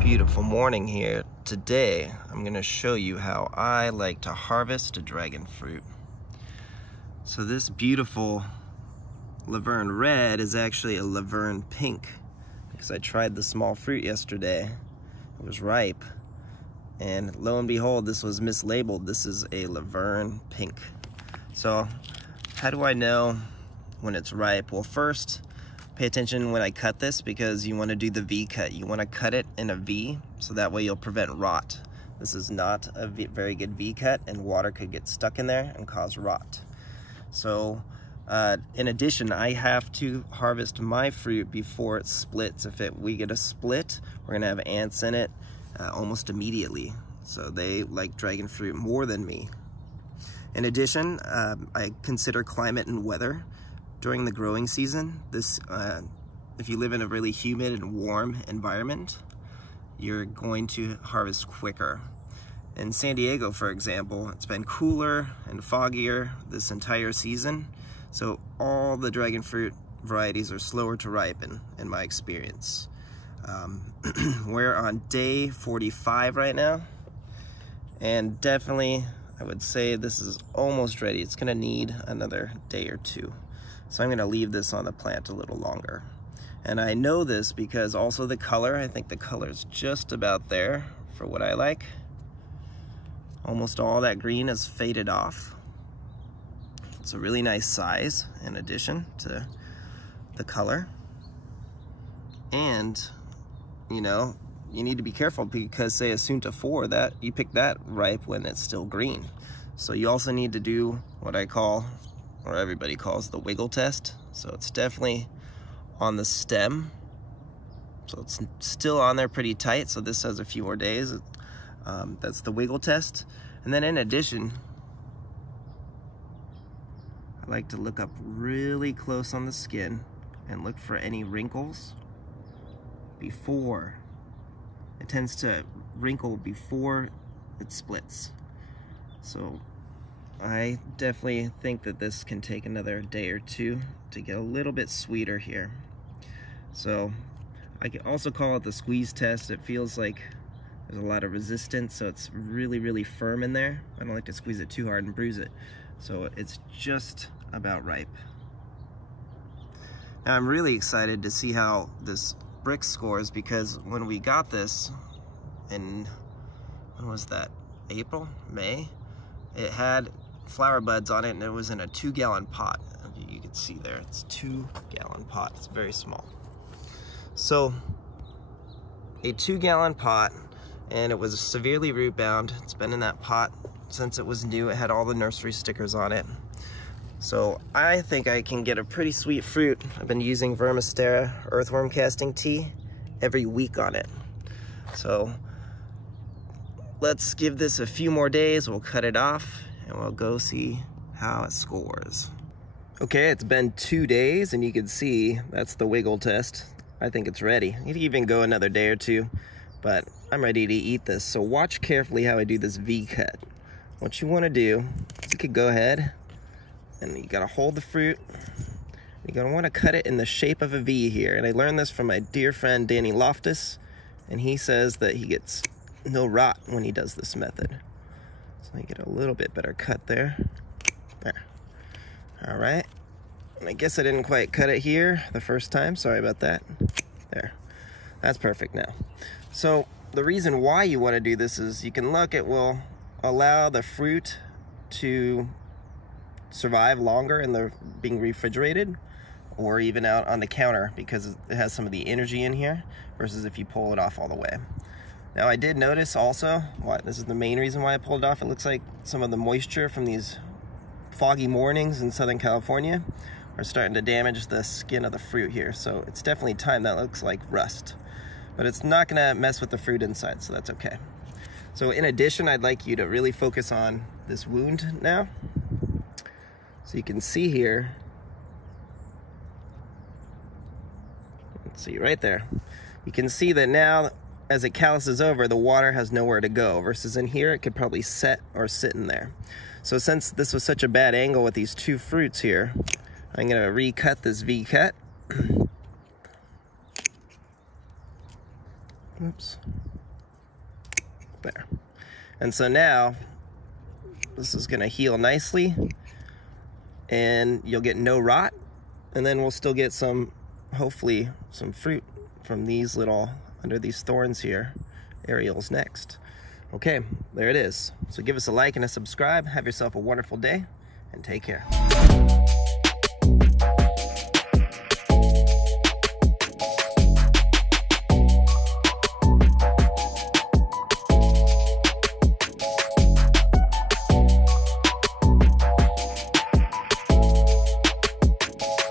Beautiful morning here. Today I'm going to show you how I like to harvest a dragon fruit. So this beautiful Verne red is actually a Verne pink, because I tried the small fruit yesterday. It was ripe, and lo and behold, this was mislabeled. This is a Verne pink. So how do I know when it's ripe? Well, first, pay attention when I cut this, because you want to do the V cut. You want to cut it in a V, so that way you'll prevent rot. This is not a very good V cut, and water could get stuck in there and cause rot. So in addition, I have to harvest my fruit before it splits. If we get a split, we're gonna have ants in it almost immediately. So they like dragon fruit more than me. In addition, I consider climate and weather. During the growing season, if you live in a really humid and warm environment, you're going to harvest quicker. In San Diego, for example, it's been cooler and foggier this entire season, so all the dragon fruit varieties are slower to ripen, in my experience. We're on day 45 right now, and definitely I would say this is almost ready. It's gonna need another day or two. So I'm gonna leave this on the plant a little longer. And I know this because also the color, I think the color is just about there for what I like. Almost all that green is faded off. It's a really nice size in addition to the color. And, you know, you need to be careful because say a Sunta 4, that you pick that ripe when it's still green. So you also need to do what I call, or everybody calls, the wiggle test. So it's definitely on the stem. So it's still on there pretty tight. So this has a few more days. That's the wiggle test. And then in addition, I like to look up really close on the skin and look for any wrinkles before. It tends to wrinkle before it splits. So I definitely think that this can take another day or two to get a little bit sweeter here. So I can also call it the squeeze test. It feels like there's a lot of resistance, so it's really firm in there. I don't like to squeeze it too hard and bruise it. So it's just about ripe. Now I'm really excited to see how this brick scores, because when we got this in, when was that? April? May? It had flower buds on it, and it was in a 2-gallon pot. You can see there, it's a 2-gallon pot. It's very small. So a 2-gallon pot, and it was severely root bound. It's been in that pot since it was new. It had all the nursery stickers on it. So I think I can get a pretty sweet fruit. I've been using Vermistera earthworm casting tea every week on it. So let's give this a few more days. We'll cut it off and we'll go see how it scores. Okay, it's been 2 days, and you can see that's the wiggle test. I think it's ready. You can even go another day or two, but I'm ready to eat this. So watch carefully how I do this V cut. What you want to do is you could go ahead and you gotta hold the fruit. You're gonna want to cut it in the shape of a V here. And I learned this from my dear friend Danny Loftus, and he says that he gets no rot when he does this method. So I get a little bit better cut there. There. All right. And I guess I didn't quite cut it here the first time. Sorry about that. There. That's perfect now. So the reason why you want to do this is you can look, it will allow the fruit to survive longer and they're being refrigerated, or even out on the counter, because it has some of the energy in here versus if you pull it off all the way. Now I did notice also, this is the main reason why I pulled it off, it looks like some of the moisture from these foggy mornings in Southern California are starting to damage the skin of the fruit here. So it's definitely time. That looks like rust, but it's not gonna mess with the fruit inside, so that's okay. So in addition, I'd like you to really focus on this wound now. So you can see here, let's see right there. You can see that now as it calluses over, the water has nowhere to go, versus in here, it could probably set or sit in there. So since this was such a bad angle with these two fruits here, I'm gonna recut this V cut. Oops. There. And so now this is gonna heal nicely and you'll get no rot, and then we'll still get some, hopefully some fruit from these little, under these thorns here, areoles next. Okay, there it is. So give us a like and a subscribe. Have yourself a wonderful day and take care.